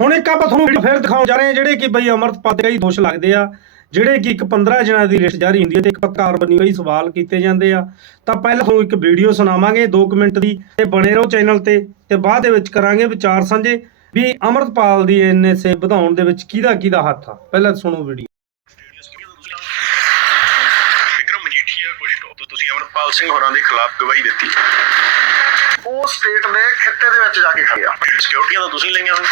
ਹੁਣ ਇੱਕ ਆਪਾਂ ਤੁਹਾਨੂੰ ਵੀਡੀਓ ਦਿਖਾਉਣ ਜਾ ਰਹੇ ਹਾਂ, ਜਿਹੜੇ ਕਿ ਬਈ ਅਮਰਤਪਾਲ ਤੇ ਕਈ ਦੋਸ਼ ਲੱਗਦੇ ਆ, ਜਿਹੜੇ ਕਿ ਇੱਕ 15 ਜਣਾਂ ਦੀ ਲਿਸਟ ਜਾਰੀ ਹੁੰਦੀ ਹੈ ਤੇ ਇੱਕ ਪੱਤਰਕਾਰ ਬਣੀ ਕਈ ਸਵਾਲ ਕੀਤੇ ਜਾਂਦੇ ਆ। ਤਾਂ ਪਹਿਲਾਂ ਤੁਹਾਨੂੰ ਇੱਕ ਵੀਡੀਓ ਸੁਣਾਵਾਂਗੇ 2 ਮਿੰਟ ਦੀ ਤੇ ਬਣੇ ਰਹੋ ਚੈਨਲ ਤੇ ਤੇ ਬਾਅਦ ਦੇ ਵਿੱਚ ਕਰਾਂਗੇ ਵਿਚਾਰ ਸਾਂਝੇ। ਵੀ ਅਮਰਤਪਾਲ ਦੀ ਐਨਐਸਏ ਵਧਾਉਣ ਦੇ ਵਿੱਚ ਕਿਹਦਾ ਕਿਹਦਾ ਹੱਥ ਆ? ਪਹਿਲਾਂ ਸੁਣੋ ਵੀਡੀਓ ਵਿਕਰਮ ਮਜੀਠੀਆ ਕੁਝ ਤੁਸੀਂ ਅਮਰਪਾਲ ਸਿੰਘ ਹੋਰਾਂ ਦੇ ਖਿਲਾਫ ਗਵਾਹੀ ਦਿੱਤੀ। ਉਹ ਸਟੇਟ ਦੇ ਖਿੱਤੇ ਦੇ ਵਿੱਚ ਜਾ ਕੇ ਖੜਿਆ ਸਿਕਿਉਰਟੀਆਂ ਤਾਂ ਤੁਸੀਂ ਲਈਆਂ ਹੋਣ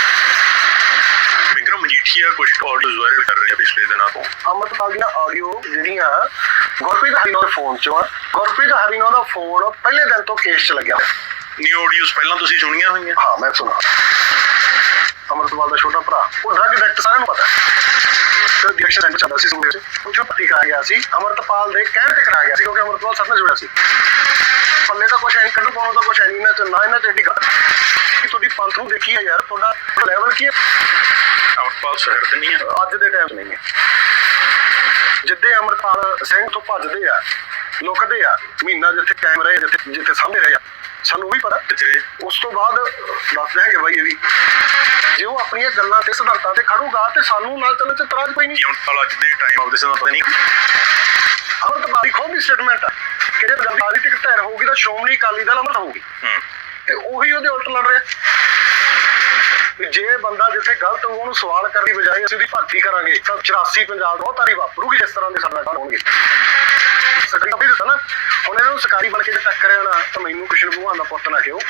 ਵਿਕਰਮ ਮਜੀਠੀਆ ਕੁਝ ਆਡੀਓਜ਼ ਵਾਇਰਲ ਕਰ ਰਿਹਾ ਪਿਛਲੇ ਦਿਨਾਂ ਤੋਂ। ਅਮਰਪਾਲ ਦੀਆਂ ਆਡੀਓ ਜਿਹੜੀਆਂ ਗੁਰਪ੍ਰੀਤ ਹਰੀਨੋ ਦੇ ਫੋਨ 'ਚੋਂ ਆ। ਗੁਰਪ੍ਰੀਤ ਹਰੀਨੋ ਦਾ ਫੋਨ ਪਹਿਲੇ ਦਿਨ ਤੋਂ ਕੇਸ 'ਚ ਲੱਗਿਆ। ਨਿਊ ਆਡੀਓਜ਼ ਪਹਿਲਾਂ ਤੁਸੀਂ ਸੁਣੀਆਂ ਹੋਈਆਂ? ਹਾਂ ਮੈਂ ਸੁਣਾ। ਅਮਰਪਾਲ ਦਾ ਛੋਟਾ ਭਰਾ। ਉਹ ਡਰਗ ਐਡਿਕਟ ਸਾਰਿਆਂ ਨੂੰ ਪਤਾ। ਤੇ ਡਿਰੈਕਸ਼ਨ ਸੈਂਟਰ ਚੱਲਦਾ ਸੀ 'ਚ ਉਹ ਚੋਂ ਪੱਟੀ ਕਰਾ ਗਿਆ ਸੀ। ਅਮਰਪਾਲ ਦੇ ਕਹਿਣ ਤੇ ਕਰਾ ਗਿਆ ਸੀ ਕਿਉਂਕਿ ਅਮਰਪਾਲ ਸਭ ਨਾਲ ਜੁੜਿਆ ਸੀ। ਪੱਲੇ ਤਾਂ ਹੈ ਨਹੀਂ ਕੱਢਣ ਪਾਉਣ ਦਾ ਕੁਛ ਹੈ ਨਹੀਂ ਨਾ ਤੇ ਨਾ ਇਹਨਾਂ ਗੱਲ ਕਿ ਤੁਹਾਡੀ ਪੰਥ ਨੂੰ ਦੇਖੀ ਹੈ ਯਾਰ ਤੁਹਾਡਾ ਲੈਵਲ ਕੀ ਹੈ? ਅਮਰਪਾਲ ਸ਼ਹਿਰ ਤੇ ਨਹੀਂ ਹੈ। ਅੱਜ ਦੇ ਟਾਈਮ ਨਹੀਂ ਹੈ। ਜਿੱਦੇ ਅਮਰਪਾਲ ਸਿੰਘ ਤੋਂ ਭੱਜਦੇ ਆ ਲੁਕਦੇ ਆ ਮਹੀਨਾ ਜਿੱਥੇ ਕਾਇਮ ਰਹੇ ਜਿੱਥੇ ਜਿੱਥੇ ਸਾਹਮਣੇ ਰਹੇ ਆ ਸਾਨੂੰ ਵੀ ਪਤਾ। ਤੇ ਉਸ ਤੋਂ ਬਾਅਦ ਦੱਸ ਦਿਆਂਗੇ ਬਾਈ ਇਹ ਵੀ। ਜੇ ਉਹ ਆਪਣੀਆਂ ਗੱਲਾਂ ਤੇ ਸਿਧਾਂਤਾਂ ਤੇ ਖੜੂਗਾ ਤੇ ਸਾਨੂੰ ਨਾਲ ਚੱਲਣ ਚ ਤਰਾਜ ਪਈ ਨਹੀਂ। ਅਮਰਪਾਲ ਅੱਜ ਦੇ ਟਾਈਮ ਆਫ ਦਿਸ ਦਾ ਪਤਾ ਨਹੀਂ। ਅਮਰਪਾਲ ਦੀ ਖੁਦ ਸਟੇਟਮੈਂਟ ਜੇ ਤੇ ਧੈਰ ਹੋਊਗੀ ਤਾਂ ਸ਼੍ਰੋਮਣੀ ਅਕਾਲੀ ਦਲ ਅਮਰ ਹੋਊਗੀ। ਹੂੰ। ਤੇ ਉਹੀ ਉਹਦੇ ਉਲਟ ਲੜ ਰਿਹਾ। ਜੇ ਬੰਦਾ ਜਿੱਥੇ ਗਲਤ ਹੋਊ ਉਹਨੂੰ ਸਵਾਲ ਕਰਨ ਦੀ ਬਜਾਏ ਅਸੀਂ ਉਹਦੀ ਭਗਤੀ ਕਰਾਂਗੇ। ਤਾਂ 84 ਪੰਜਾਬ ਬਹੁਤ ਤਾਰੀ ਵਾਪਰੂਗੀ ਜਿਸ ਤਰ੍ਹਾਂ ਦੇ ਸਾਡੇ ਨਾਲ ਹੋਣਗੇ। ਸਰਕਾਰੀ ਵੀ ਦਿੱਤਾ ਨਾ ਇਹਨਾਂ ਨੂੰ ਸਰਕਾਰੀ ਬਣ ਕੇ ਜੇ ਟੱਕਰਿਆ ਨਾ ਤਾਂ ਮੈਨੂੰ ਕ੍ਰਿਸ਼ਨ ਭਗਵਾਨ ਦਾ ਪੁੱਤ ਨਾ ਕਿਉਂ?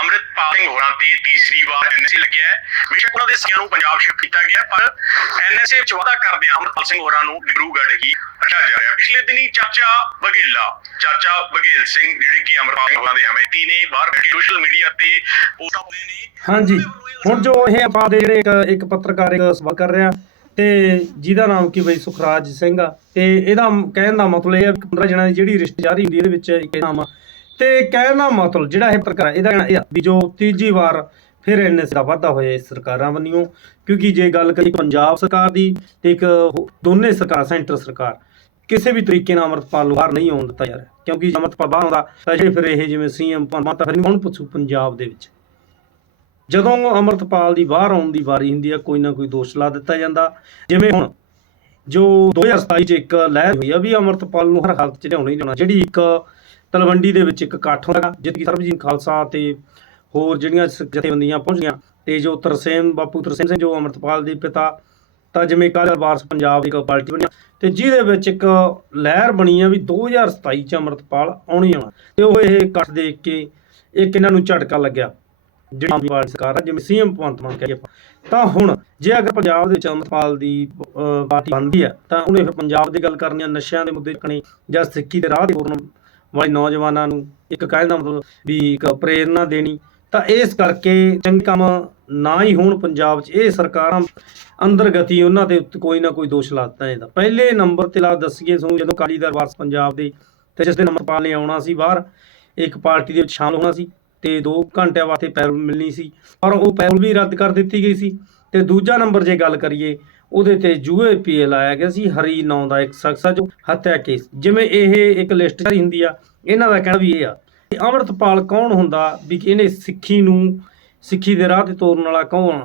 ਅੰਮ੍ਰਿਤਪਾਲ ਸਿੰਘ ਹੋਰਾਂ ਤੇ ਤੀਸਰੀ ਵਾਰ ਐਨਐਸਏ ਲੱਗਿਆ ਹੈ। ਬੇਸ਼ੱਕ ਉਹਨਾਂ ਦੇ ਸਿਆਂ ਨੂੰ ਪੰਜਾਬ ਸ਼ਿਫਟ ਕੀਤਾ ਗਿਆ ਪਰ ਐਨਐਸਏ ਵਿੱਚ ਵਾਅਦਾ ਕਰਦੇ ਅੰਮ੍ਰਿਤਪਾਲ ਸਿੰਘ ਹੋਰਾਂ ਨੂੰ ਡਿਬਰੂਗੜ੍ਹ ਹੀ ਰੱਖਿਆ ਜਾ ਰਿਹਾ। ਪਿਛਲੇ ਦਿਨੀ ਚਾਚਾ ਬਘੇਲਾ ਚਾਚਾ ਬਘੇਲ ਸਿੰਘ ਜਿਹੜੇ ਕਿ ਅੰਮ੍ਰਿਤਪਾਲ ਸਿੰਘ ਹੋਰਾਂ ਦੇ ਹਮਾਇਤੀ ਨੇ ਬਾਹਰ ਬੈਠੇ ਸੋਸ਼ਲ ਮੀਡੀਆ ਤੇ ਪੋਸਟਾਂ ਪਾਉਂਦੇ ਨੇ ਹਾਂਜੀ। ਹੁਣ ਜੋ ਇਹ ਆਪਾਂ ਦੇ ਜਿਹੜੇ ਇੱਕ ਇੱਕ ਪੱਤਰਕਾਰ ਇੱਕ ਸਵਾਲ ਕਰ ਰਿਹਾ ਤੇ ਜਿਹਦਾ ਨਾਮ ਕੀ ਬਈ ਸੁਖਰਾਜ ਸਿੰਘ ਆ ਤੇ ਇਹਦਾ ਕਹਿਣ ਦਾ ਮਤਲਬ ਇਹ ਆ ਕਿ 15 ਜਣਾਂ ਦੀ ਜਿਹੜੀ ਰਿਸ਼ਤ ਜਾਰੀ ਹੁੰਦੀ ਇਹਦੇ ਵਿੱਚ ਇੱਕ ਨਾਮ ਆ। ਤੇ ਕਹਿਣ ਮਤਲਬ ਜਿਹੜਾ ਇਹ ਪੱਤਰਕਾਰ ਇਹਦਾ ਕਹਿਣਾ ਇਹ ਆ ਵੀ ਜੋ ਤੀਜੀ ਵਾਰ ਫਿਰ ਐਨਐਸ ਦਾ ਵਾਧਾ ਹੋਇਆ ਇਸ ਸਰਕਾਰਾਂ ਵੱਲੋਂ, ਕਿਉਂਕਿ ਜੇ ਗੱਲ ਕਰੀ ਪੰਜਾਬ ਸਰਕਾਰ ਦੀ ਤੇ ਇੱਕ ਦੋਨੇ ਸਰਕਾਰ, ਸੈਂਟਰ ਸਰਕਾਰ, ਕਿਸੇ ਵੀ ਤਰੀਕੇ ਨਾਲ ਅਮਰਤਪਾਲ ਨੂੰ ਬਾਹਰ ਨਹੀਂ ਆਉਣ ਦਿੱਤਾ ਯਾਰ ਕਿਉਂਕਿ ਜੇ ਅਮਰਤਪਾਲ ਬਾਹਰ ਆਉਂਦਾ, ਤਾਂ ਜੇ ਫਿਰ ਇਹ ਜਿਵੇਂ ਸੀਐਮ ਮਾਤਾ ਫਿਰ ਕੌਣ ਪੁੱਛੂ ਪੰਜਾਬ ਦੇ ਵਿੱਚ? ਜਦੋਂ ਅਮਰਤਪਾਲ ਦੀ ਬਾਹਰ ਆਉਣ ਦੀ ਵਾਰੀ ਹੁੰਦੀ ਹੈ ਕੋਈ ਨਾ ਕੋਈ ਦੋਸ਼ ਲਾ ਦਿੱਤਾ ਜਾਂਦਾ। ਜਿਵੇਂ ਹੁਣ ਜੋ 2027 ਚ ਇੱਕ ਲਹਿਰ ਹੋਈ ਆ ਵੀ ਅਮਰਤਪਾਲ ਨੂੰ ਹਰ ਹਾਲਤ ਚ ਲਿਆਉਣਾ ਹੀ ਲਿਆਉਣਾ, ਜਿਹੜੀ ਇੱਕ ਤਲਵੰਡੀ ਦੇ ਵਿੱਚ ਇੱਕ ਇਕੱਠ ਹੋਇਆ ਜਿੱਥੇ ਕਿ ਸਰਬਜੀਤ ਖਾਲਸਾ ਤੇ ਹੋਰ ਜਿਹੜੀਆਂ ਸ- ਜਥੇਬੰਦੀਆਂ ਪਹੁੰਚੀਆਂ ਤੇ ਜੋ ਤਰਸੇਮ ਬਾਪੂ ਤਰਸੇਮ ਸਿੰਘ ਜੋ ਅਮਰਤਪਾਲ ਦੇ ਪਿਤਾ ਤਾਂ ਜਿਵੇਂ ਕੱਲ੍ਹ ਵਾਰਸ ਪੰਜਾਬ ਦੀ ਇੱਕ ਪਾਰਟੀ ਬਣੀ ਤੇ ਜਿਹਦੇ ਵਿੱਚ ਇੱਕ ਲਹਿਰ ਬਣੀ ਆ ਵੀ 2027 ਚ ਅਮਰਤਪਾਲ ਆਉਣੀ ਆ। ਤੇ ਉਹ ਇਹ ਇਕੱਠ ਦੇਖ ਕੇ ਇੱਕ ਇਹਨਾਂ ਨੂੰ ਝਟਕਾ ਲੱਗਿਆ। ਜਿਹੜੀ ਆਮ ਪਾਰਟੀ ਸਰਕਾਰ ਆ, ਜਿਵੇਂ ਸੀਐਮ ਭਗਵੰਤ ਮਾਨ ਕਹੀਏ ਆਪਾਂ। ਤਾਂ ਹੁਣ ਜੇ ਅਗਰ ਪੰਜਾਬ ਦੇ ਵਿੱਚ ਅਮਰਪਾਲ ਦੀ ਪਾਰਟੀ ਬਣਦੀ ਆ, ਤਾਂ ਉਹਨੇ ਫਿਰ ਪੰਜਾਬ ਦੀ ਗੱਲ ਕਰਨੀ ਆ, ਨਸ਼ਿਆਂ ਦੇ ਮੁੱਦੇ ਚੱਕਣੇ ਜਾਂ ਸਿੱਖੀ ਦੇ ਰਾਹ ਦੇ ਹੋਰ ਵਾਲੇ ਨੌਜਵਾਨਾਂ ਨੂੰ ਇੱਕ ਕਹਿਣ ਦਾ ਮਤਲਬ ਵੀ ਇੱਕ ਪ੍ਰੇਰਣਾ ਦੇਣੀ। ਤਾਂ ਇਸ ਕਰਕੇ ਚੰਗੇ ਕੰਮ ਨਾ ਹੀ ਹੋਣ ਪੰਜਾਬ 'ਚ, ਇਹ ਸਰਕਾਰਾਂ ਅੰਦਰ ਗਤੀ ਉਹਨਾਂ ਦੇ ਉੱਤੇ ਕੋਈ ਨਾ ਕੋਈ ਦੋਸ਼ ਲਾ ਦਿੱਤਾ ਜਾਂਦਾ। ਪਹਿਲੇ ਨੰਬਰ ਤੇ ਲਾ ਦੱਸੀਏ ਤੁਹਾਨੂੰ ਜਦੋਂ ਅਕਾਲੀ ਦਲ ਵਾਰਸ ਪੰਜਾਬ ਦੇ ਤੇ ਜਿਸ ਦਿਨ ਅਮਰਪਾਲ ਨੇ ਆਉਣਾ ਸੀ ਬਾਹਰ, ਇੱਕ ਪਾਰਟੀ ਦੇ ਵਿੱਚ ਸ਼ਾਮਲ ਹੋਣਾ ਸੀ ਤੇ 2 ਘੰਟਿਆਂ ਵਾਸਤੇ ਪੈਰੋਲ ਮਿਲਣੀ ਸੀ। ਪਰ ਉਹ ਪੈਰੋਲ ਵੀ ਰੱਦ ਕਰ ਦਿੱਤੀ ਗਈ ਸੀ। ਤੇ ਦੂਜਾ ਨੰਬਰ ਜੇ ਗੱਲ ਕਰੀਏ ਉਹਦੇ ਤੇ ਯੂਏਪੀਏ ਲਾਇਆ ਗਿਆ ਸੀ, ਹਰੀ ਨਾਂ ਦਾ ਇੱਕ ਸ਼ਖਸ ਆ ਜੋ ਹੱਤਿਆ ਕੇਸ। ਜਿਵੇਂ ਇਹ ਇੱਕ ਲਿਸਟ ਹੁੰਦੀ ਆ, ਇਹਨਾਂ ਦਾ ਕਹਿਣਾ ਵੀ ਇਹ ਆ ਕਿ ਅਮਰਤਪਾਲ ਕੌਣ ਹੁੰਦਾ ਵੀ ਇਹਨੇ ਸਿੱਖੀ ਨੂੰ, ਸਿੱਖੀ ਦੇ ਰਾਹ ਤੇ ਤੋਰਨ ਵਾਲਾ ਕੌਣ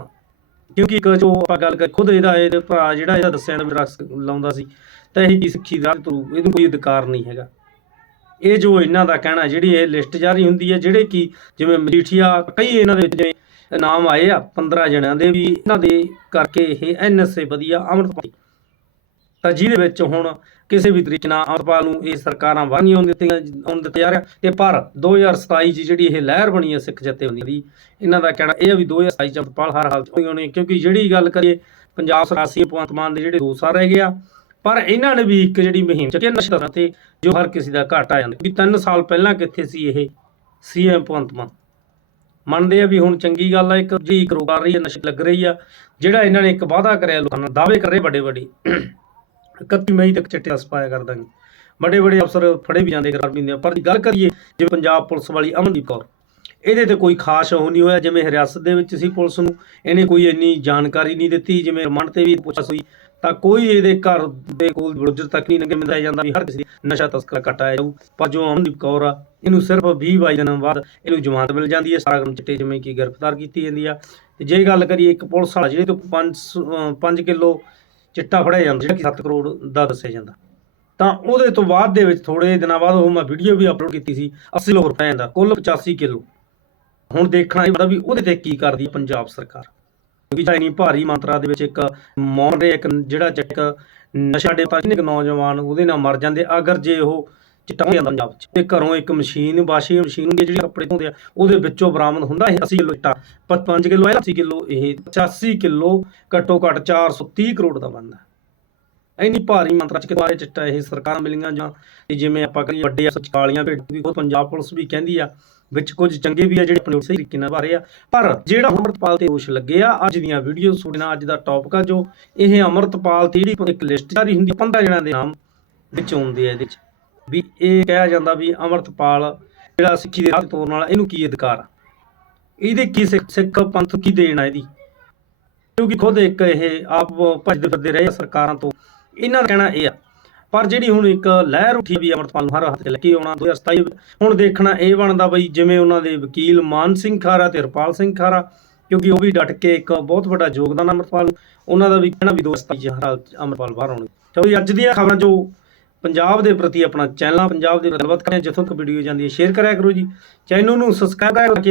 ਕਿਉਂਕਿ ਜੋ ਆਪਾਂ ਗੱਲ ਕਰ ਖੁਦ ਇਹਦਾ ਇਹ ਭਰਾ ਜਿਹੜਾ ਇਹਦਾ ਦੱਸਿਆ ਨਾ ਵੀ ਲਾਉਂਦਾ ਸੀ, ਤਾਂ ਇਹ ਕੀ ਸਿੱਖੀ ਦਾ ਤਰੂ, ਇਹਨੂੰ ਕੋਈ ਅਧਿਕਾਰ ਨਹੀਂ ਹੈਗਾ। ਇਹ ਜੋ ਇਹਨਾਂ ਦਾ ਕਹਿਣਾ, ਜਿਹੜੀ ਇਹ ਲਿਸਟ ਜਾਰੀ ਹੁੰਦੀ ਹੈ ਜਿਹੜੇ ਕਿ ਜਿਵੇਂ ਮਜੀਠੀਆ, ਕਈ ਇਹਨਾਂ ਦੇ ਵਿੱਚ ਨਾਮ ਆਏ ਆ 15 ਜਣਿਆਂ ਦੇ ਵੀ ਇਹਨਾਂ ਦੇ ਕਰਕੇ ਇਹ ਐਨਐਸਏ ਵਧੀਆ ਅਮਰਪਾਲ ਤਾਂ ਜਿਹਦੇ ਵਿੱਚ ਹੁਣ ਕਿਸੇ ਵੀ ਤਰੀਕੇ ਨਾਲ ਅਮਰਪਾਲ ਨੂੰ ਇਹ ਸਰਕਾਰਾਂ ਬਾਹਰ ਨਹੀਂ ਆਉਣ ਦਿੱਤੀਆਂ ਆਉਣ ਦਿੱਤਾ ਜਾ ਰਿਹਾ। ਤੇ ਪਰ 2027 ਚ ਜਿਹੜੀ ਇਹ ਲਹਿਰ ਬਣੀ ਹੈ ਸਿੱਖ ਜਥੇਬੰਦੀ ਦੀ ਇਹਨਾਂ ਦਾ ਕਹਿਣਾ ਇਹ ਆ ਵੀ 2027 ਚ ਅਮਰਪਾਲ ਹਰ ਹਾਲ ਚ ਹੋਣੀ ਹੈ, ਕਿਉਂਕਿ ਜਿਹੜੀ ਗੱਲ ਕਰੀਏ ਪੰਜਾਬ ਸਰਾਸੀ ਭਗਵੰਤ ਮਾਨ ਦੇ ਜਿਹੜੇ ਦੋ ਸਾਲ ਰਹਿ ਗਿਆ ਪਰ ਇਹਨਾਂ ਨੇ ਵੀ ਇੱਕ ਜਿਹੜੀ ਮੁਹਿੰਮ ਚੱਕੀ ਨਸ਼ਾ ਤੇ ਜੋ ਹਰ ਕਿਸੇ ਦਾ ਘਾਟਾ ਆ ਜਾਂਦਾ। ਵੀ 3 ਸਾਲ ਪਹਿਲਾਂ ਕਿੱਥੇ ਸੀ ਇਹ? ਸੀਐਮ ਭਗਵੰਤ ਮਾਨ। ਮੰਨਦੇ ਆ ਵੀ ਹੁਣ ਚੰਗੀ ਗੱਲ ਆ, ਇੱਕ ਜੀ ਕਰੋ ਕਰ ਰਹੀ ਹੈ ਨਸ਼ੇ ਲੱਗ ਰਹੀ ਆ, ਜਿਹੜਾ ਇਹਨਾਂ ਨੇ ਇੱਕ ਵਾਅਦਾ ਕਰਿਆ ਲੋਕਾਂ ਨਾਲ, ਦਾਅਵੇ ਕਰ ਰਹੇ ਵੱਡੇ ਵੱਡੇ। 31 ਮਈ ਤੱਕ ਚਿੱਟੇ ਸਪਾਇਆ ਕਰ ਦਾਂਗੇ। ਵੱਡੇ ਵੱਡੇ ਅਫਸਰ ਫੜੇ ਵੀ ਜਾਂਦੇ ਕਰ ਵੀ ਆ ਪਰ ਗੱਲ ਕਰੀਏ, ਜਿਵੇਂ ਪੰਜਾਬ ਪੁਲਿਸ ਵਾਲੀ ਅਮਨਦੀਪ ਕੌਰ, ਇਹਦੇ ਤੇ ਕੋਈ ਖਾਸ ਉਹ ਨਹੀਂ ਹੋਇਆ, ਜਿਵੇਂ ਹਿਰਾਸਤ ਦੇ ਵਿੱਚ ਸੀ ਪੁਲਿਸ ਨੂੰ, ਇਹਨੇ ਕੋਈ ਇੰਨੀ ਜਾਣਕਾਰੀ ਨਹੀਂ ਦਿੱਤੀ, ਜਿਵੇਂ ਰਿਮਾਂਡ ਤੇ ਵੀ ਪੁੱਛਿਆ ਸੀ ਤਾਂ ਕੋਈ ਇਹਦੇ ਘਰ ਦੇ ਕੋਲ ਬੁਰਜਰ ਤੱਕ ਨਹੀਂ ਲੰਘੇ ਮਿਲਦਾ ਜਾਂਦਾ ਵੀ ਹਰ ਕਿਸੇ ਦੀ ਨਸ਼ਾ ਤਸਕਰ ਕਟਾਇਆ ਜਾਊ। ਪਰ ਜੋ ਅਮਨਦੀਪ ਕੌਰ ਆ, ਇਹਨੂੰ ਸਿਰਫ 20 22 ਦਿਨਾਂ ਬਾਅਦ ਇਹਨੂੰ ਜ਼ਮਾਨਤ ਮਿਲ ਜਾਂਦੀ ਹੈ। ਸਾਰਾ ਕੰਮ ਚਿੱਟੇ ਜਿਵੇਂ ਕਿ ਗ੍ਰਿਫਤਾਰ ਕੀਤੀ ਜਾਂਦੀ ਆ। ਤੇ ਜੇ ਗੱਲ ਕਰੀਏ ਇੱਕ ਪੁਲਿਸ ਵਾਲਾ ਜਿਹੜੇ ਤੋਂ 5 5 ਕਿਲੋ ਚਿੱਟਾ ਫੜਿਆ ਜਾਂਦਾ, ਜਿਹੜਾ ਕਿ 7 ਕਰੋੜ ਦਾ ਦੱਸਿਆ ਜਾਂਦਾ। ਤਾਂ ਉਹਦੇ ਤੋਂ ਬਾਅਦ ਦੇ ਵਿੱਚ ਥੋੜੇ ਦਿਨਾਂ ਬਾਅਦ ਉਹ ਮੈਂ ਵੀਡੀਓ ਵੀ ਅਪਲੋਡ ਕੀਤੀ ਸੀ 80 ਲੱਖ ਰੁਪਏ ਦਾ, ਕੁੱਲ 85 ਕਿਲੋ। ਹੁਣ ਦੇਖਣਾ ਇਹ ਪਤਾ ਵੀ ਉਹਦੇ ਤੇ ਕੀ ਕਰਦੀ ਪੰਜਾਬ ਸਰਕਾਰ। ਕਿਉਂਕਿ ਜਿਹੜਾ ਭਾਰੀ ਮਾਤਰਾ ਦੇ ਵਿੱਚ ਇੱਕ ਮੌਨ ਦੇ ਇੱਕ ਜਿਹੜਾ ਚੱਕ ਨਸ਼ਾ ਦੇ ਤਾਂ ਕਿੰਨੇ ਨੌਜਵਾਨ ਉਹਦੇ ਨਾਲ ਮਰ ਜਾਂਦੇ, ਅਗਰ ਜੇ ਉਹ ਚਿੱਟਾ ਹੋ ਜਾਂਦਾ ਪੰਜਾਬ 'ਚ, ਤੇ ਘਰੋਂ ਇੱਕ ਮਸ਼ੀਨ ਵਾਸ਼ਿੰਗ ਮਸ਼ੀਨ ਹੁੰਦੀ ਜਿਹੜੀ ਕੱਪੜੇ ਧੋਂਦੇ ਆ, ਉਹਦੇ ਵਿੱਚੋਂ ਬਰਾਮਦ ਹੁੰਦਾ ਇਹ 80 ਕਿਲੋ ਚਿੱਟਾ। 5 ਕਿਲੋ ਹੈ 80 ਕਿਲੋ ਇਹ 85 ਕਿਲੋ ਘੱਟੋ ਘੱਟ 430 ਕਰੋੜ ਦਾ ਬਣਦਾ। ਇੰਨੀ ਭਾਰੀ ਮਾਤਰਾ ਚ ਕਿਤਾਰੇ ਚਿੱਟਾ ਇਹ ਸਰਕਾਰਾਂ ਮਿਲੀਆਂ ਜਾਂ ਜਿਵੇਂ ਆਪਾਂ ਕਹੀਏ ਵੱਡੇ ਸਚਕਾਲੀਆਂ ਭੇਡ ਵੀ ਉਹ ਪੰਜਾਬ ਪੁਲਿਸ ਵੀ ਕਹਿੰਦੀ ਆ, ਵਿੱਚ ਕੁਝ ਚੰਗੇ ਵੀ ਆ ਜਿਹੜੇ ਆਪਣੇ ਸਹੀ ਤਰੀਕੇ ਨਾਲ ਭਰੇ ਆ। ਪਰ ਜਿਹੜਾ ਅੰਮ੍ਰਿਤਪਾਲ ਤੇ ਦੋਸ਼ ਲੱਗੇ ਆ, ਅੱਜ ਦੀਆਂ ਵੀਡੀਓ ਤੁਹਾਡੇ ਨਾਲ ਅੱਜ ਦਾ ਟੌਪਿਕ ਆ ਜੋ ਇਹ ਅੰਮ੍ਰਿਤਪਾਲ ਤੇ ਜਿਹੜੀ ਇੱਕ ਲਿਸਟ ਜਾਰੀ ਹੁੰਦੀ 15 ਜਣਾਂ ਦੇ ਨਾਮ ਵਿੱਚ ਆਉਂਦੇ ਆ ਇਹਦੇ ਵਿੱਚ ਵੀ ਇਹ ਕਿਹਾ ਜਾਂਦਾ ਵੀ ਅੰਮ੍ਰਿਤਪਾਲ ਜਿਹੜਾ ਸਿੱਖੀ ਦੇ ਰਾਹ ਤੇ ਤੋਰਨ ਵਾਲਾ ਇਹਨੂੰ ਕੀ ਅਧਿਕਾਰ ਆ? ਇਹਦੇ ਕੀ ਸਿੱਖ ਸਿੱਖ ਪੰਥ ਕੀ ਦੇਣ ਆ ਇਹਦੀ? ਕਿਉਂਕਿ ਖੁਦ ਇੱਕ ਇਹ ਆਪ ਭੱਜਦੇ ਫਿਰਦੇ ਰਹੇ ਆ ਸਰਕਾਰਾਂ ਤੋਂ। ਇਹਨਾਂ ਦਾ ਕਹਿਣਾ ਇਹ ਆ। ਪਰ ਜਿਹੜੀ ਹੁਣ ਇੱਕ ਲਹਿਰ ਉੱਠੀ ਵੀ ਅਮਰਪਾਲ ਨੂੰ ਹਰ ਹੱਥ 'ਚ ਲੈ ਕੇ ਆਉਣਾ 2027 ਹੁਣ ਦੇਖਣਾ ਇਹ ਬਣਦਾ ਬਈ ਜਿਵੇਂ ਉਹਨਾਂ ਦੇ ਵਕੀਲ ਮਾਨ ਸਿੰਘ ਖਾਰਾ ਤੇ ਹਰਪਾਲ ਸਿੰਘ ਖਾਰਾ, ਕਿਉਂਕਿ ਉਹ ਵੀ ਡਟ ਕੇ ਇੱਕ ਬਹੁਤ ਵੱਡਾ ਯੋਗਦਾਨ ਅਮਰਪਾਲ ਉਹਨਾਂ ਦਾ ਵੀ ਕਹਿਣਾ ਵੀ 2027 ਚ ਅਮਰਪਾਲ ਬਾਹਰ ਆਉਣਗੇ। ਚਲੋ ਅੱਜ ਦੀਆਂ ਖਬਰਾਂ ਜੋ ਪੰਜਾਬ ਦੇ ਪ੍ਰਤੀ ਆਪਣਾ ਚੈਨਲ, ਪੰਜਾਬ ਦੇ ਗੱਲਬਾਤ ਕਰਿਆ ਜਿੱਥੋਂ ਤੱਕ ਵੀਡੀਓ ਜਾਂਦੀ ਹੈ, ਸ਼ੇਅਰ ਕਰਿਆ ਕਰੋ ਜੀ। ਚੈਨਲ ਨੂੰ ਸਬਸਕ੍ਰਾਈਬ ਕਰਿਆ ਕਰੋ